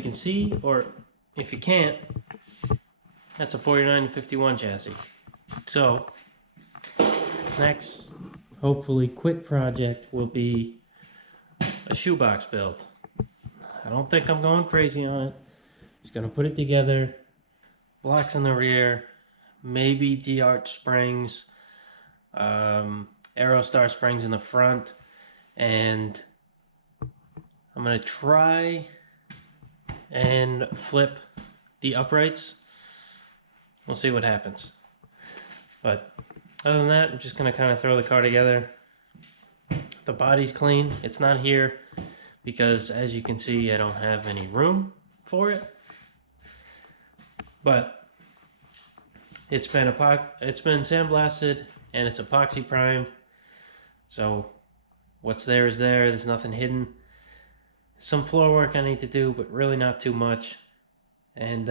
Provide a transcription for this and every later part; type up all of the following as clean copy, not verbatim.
you can see, or if you can't, that's a 49-51 chassis. So next, hopefully quick project will be a shoebox build. I don't think I'm going crazy on it. Just gonna put it together, blocks in the rear, maybe D-arch springs, Aerostar springs in the front, and I'm gonna try and flip the uprights. We'll see what happens. But other than that, I'm just gonna kind of throw the car together. The body's clean. It's not here because, as you can see, I don't have any room for it. But it's been sandblasted and it's epoxy primed. So what's there is there. There's nothing hidden. Some floor work I need to do, but really not too much. And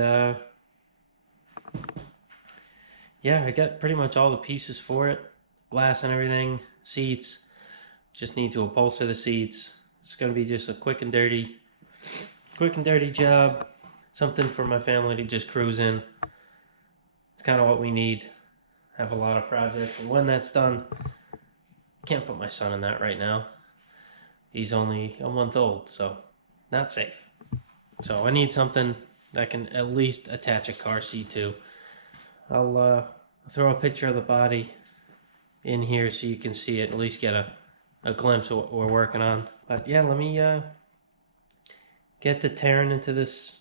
yeah, I got pretty much all the pieces for it. Glass and everything, seats. Just need to upholster the seats. It's gonna be just a quick and dirty job. Something for my family to just cruise in. It's kind of what we need. Have a lot of projects, and when that's done, can't put my son in that right now. He's only a month old, so not safe. So I need something that I can at least attach a car seat to. I'll throw a picture of the body in here so you can see it, at least get a glimpse of what we're working on. But yeah, let me get to tearing into this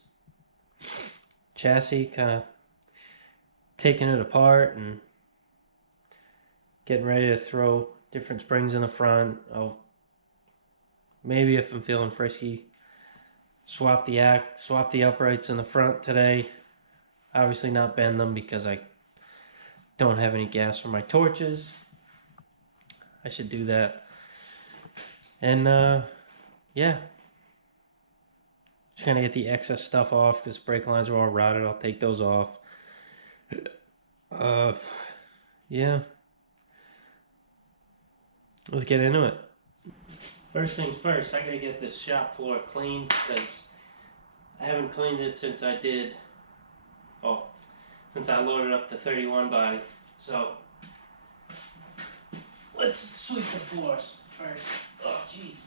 chassis, kind of taking it apart and getting ready to throw different springs in the front. I'll maybe, if I'm feeling frisky, swap the uprights in the front today. Obviously not bend them because I don't have any gas for my torches. I should do that. And yeah, just gonna get the excess stuff off because brake lines are all rotted. I'll take those off. Yeah, let's get into it. First things first, I gotta get this shop floor cleaned because I haven't cleaned it since I loaded up the 31 body. So let's sweep the floors first. Oh, jeez.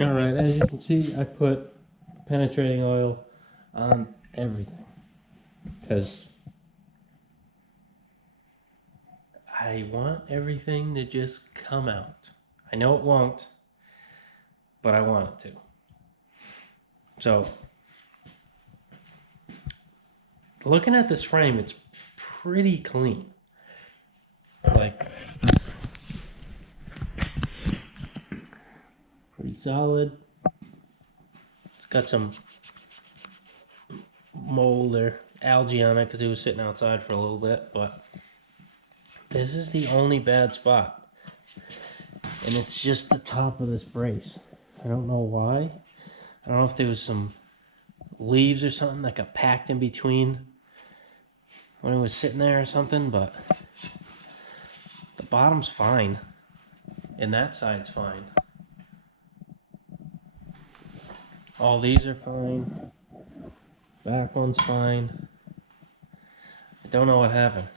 Alright, as you can see, I put penetrating oil on everything because I want everything to just come out. I know it won't, but I want it to. So, looking at this frame, it's pretty clean. Like, pretty solid. It's got some mold or algae on it because it was sitting outside for a little bit, but this is the only bad spot. And it's just the top of this brace. I don't know why. I don't know if there was some leaves or something that got packed in between when it was sitting there or something, but the bottom's fine and that side's fine. All these are fine. Back one's fine. I don't know what happened,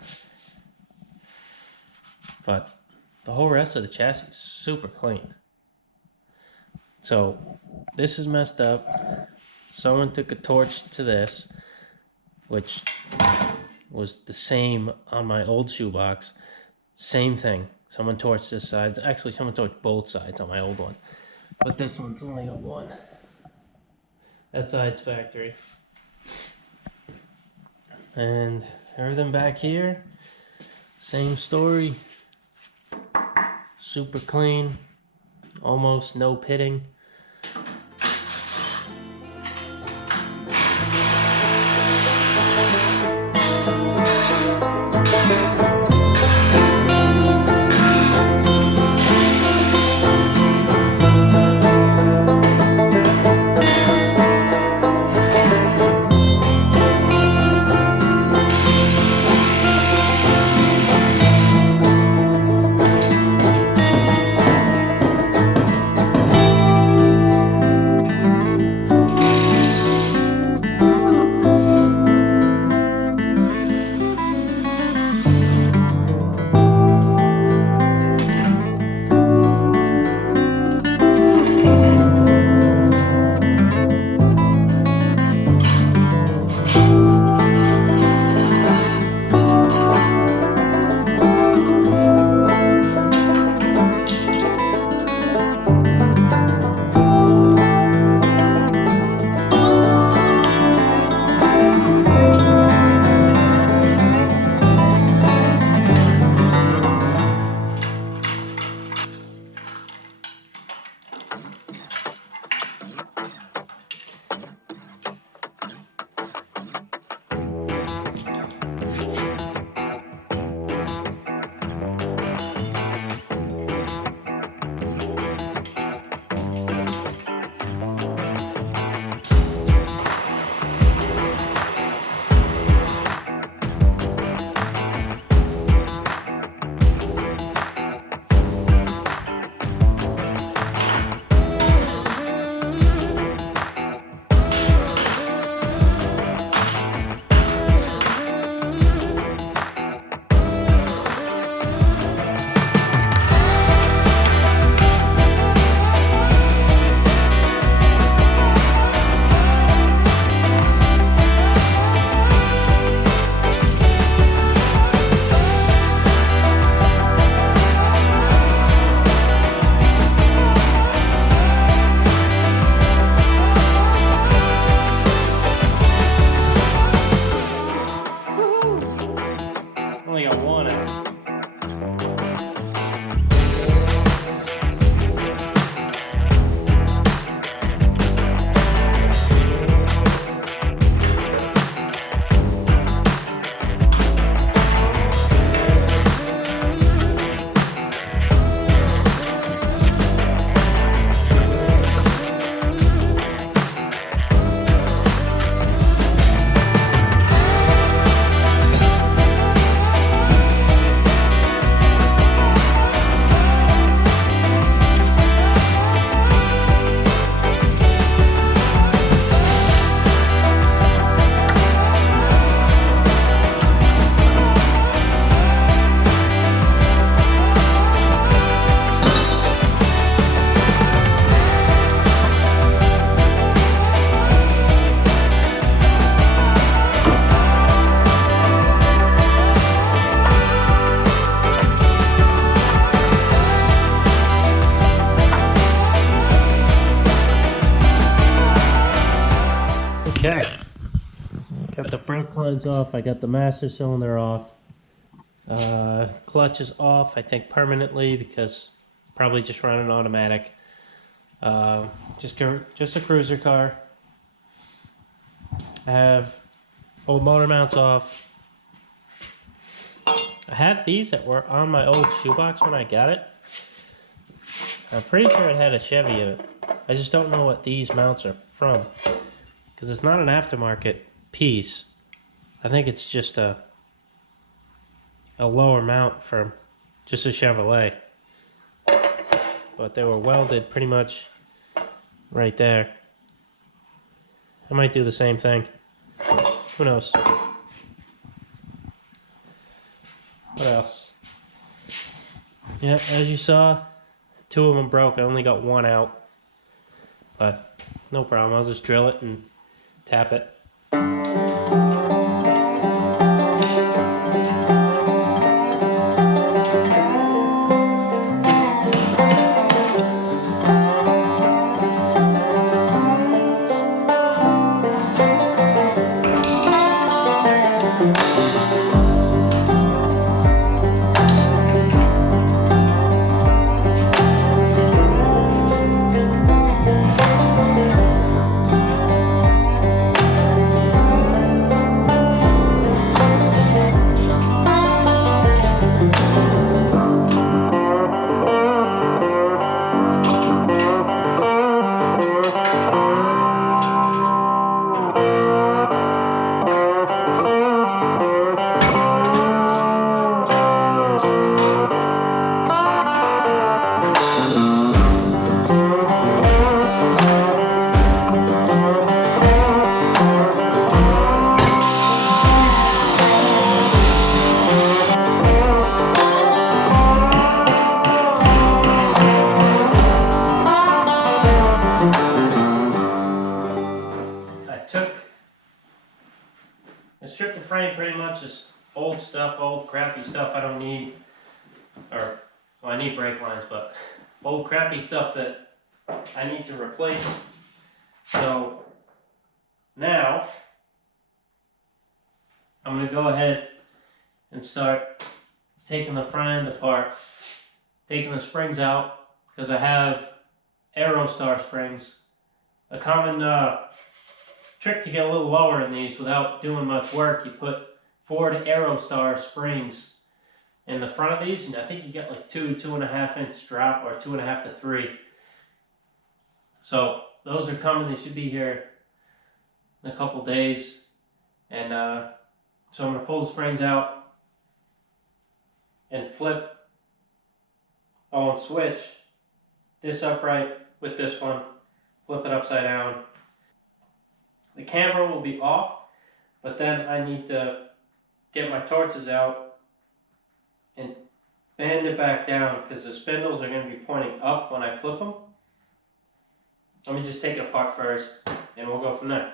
but the whole rest of the chassis is super clean. So this is messed up. Someone took a torch to this, which was the same on my old shoebox. Same thing. Someone torched this side. Actually, someone torched both sides on my old one. But this one's only got one. That side's factory. And everything back here, same story. Super clean. Almost no pitting. Only got one out. Okay, got the brake lines off, I got the master cylinder off, clutch is off, I think permanently because probably just running automatic, just a cruiser car. I have old motor mounts off. I have these that were on my old shoebox when I got it. I'm pretty sure it had a Chevy in it. I just don't know what these mounts are from. Because it's not an aftermarket piece. I think it's just a lower mount from just a Chevrolet. But they were welded pretty much right there. I might do the same thing. Who knows? What else? Yeah, as you saw, 2 of them broke. I only got 1 out. But no problem. I'll just drill it and tap it. I stripped the frame pretty much, just old stuff, old crappy stuff I don't need, or, well, I need brake lines, but old crappy stuff that I need to replace. So now I'm going to go ahead and start taking the front end apart, taking the springs out, because I have Aerostar springs. A common trick to get a little lower in these without doing much work, you put Ford Aerostar springs in the front of these, and I think you get like 2.5 inch drop, or 2.5 to 3. So those are coming. They should be here in a couple days, and so I'm going to pull the springs out and flip, and switch this upright with this one, flip it upside down. The camera will be off, but then I need to get my torches out and bend it back down, because the spindles are going to be pointing up when I flip them. Let me just take it apart first, and we'll go from there.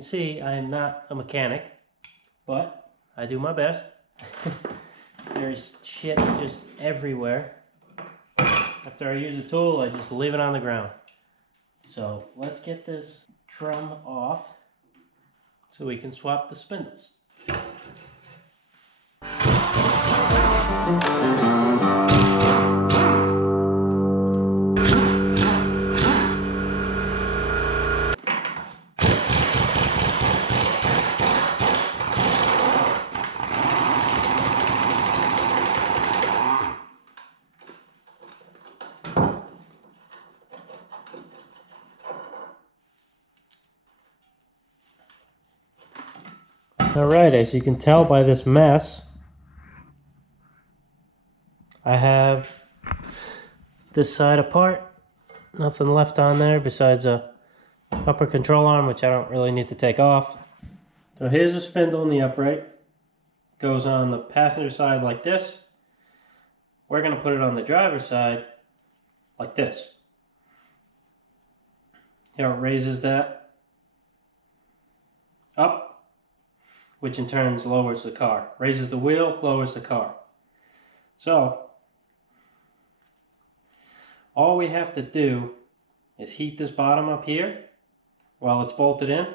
See, I am not a mechanic, but I do my best. There's shit just everywhere. After I use a tool, I just leave it on the ground. So let's get this drum off so we can swap the spindles. Alright, as you can tell by this mess, I have this side apart. Nothing left on there besides a upper control arm, which I don't really need to take off. So here's a spindle in the upright. Goes on the passenger side like this. We're going to put it on the driver's side like this. Here it raises that up, which in turn lowers the car. Raises the wheel, lowers the car. So all we have to do is heat this bottom up here while it's bolted in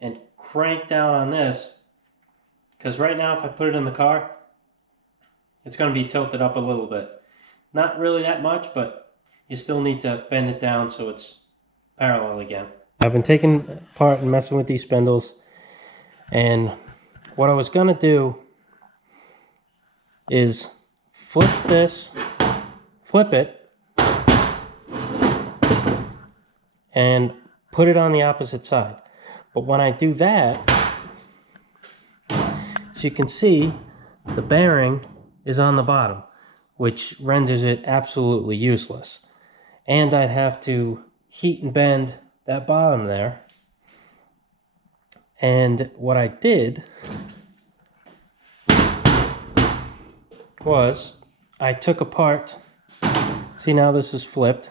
and crank down on this, because right now if I put it in the car, it's going to be tilted up a little bit. Not really that much, but you still need to bend it down so it's parallel again. I've been taking apart and messing with these spindles, and what I was going to do is flip it, and put it on the opposite side. But when I do that, as you can see, the bearing is on the bottom, which renders it absolutely useless. And I'd have to heat and bend that bottom there. And what I did was I took apart, see, now this is flipped.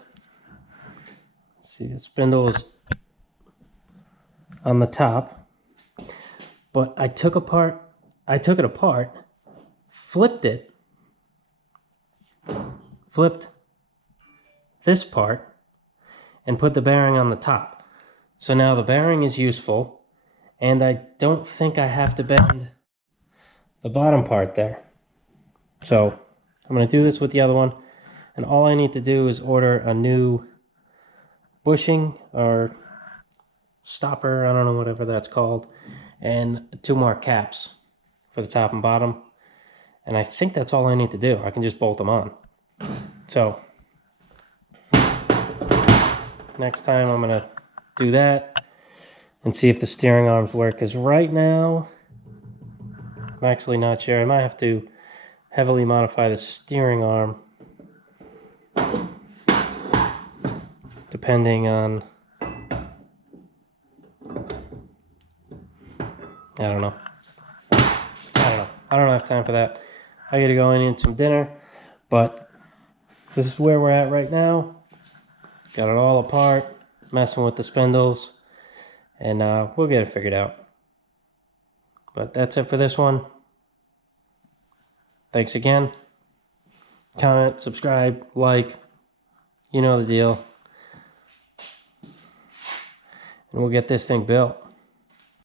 See, the spindle is on the top, but I took it apart, flipped this part, and put the bearing on the top. So now the bearing is useful, and I don't think I have to bend the bottom part there. So I'm going to do this with the other one, and all I need to do is order a new bushing or stopper, I don't know, whatever that's called, and 2 more caps for the top and bottom. And I think that's all I need to do. I can just bolt them on. So next time I'm going to do that and see if the steering arms work, because right now I'm actually not sure. I might have to heavily modify the steering arm depending on, I don't know. I don't have time for that. I gotta go in and eat some dinner, but this is where we're at right now. Got it all apart, messing with the spindles, and we'll get it figured out. But that's it for this one. Thanks again. Comment, subscribe, like, you know the deal. And we'll get this thing built.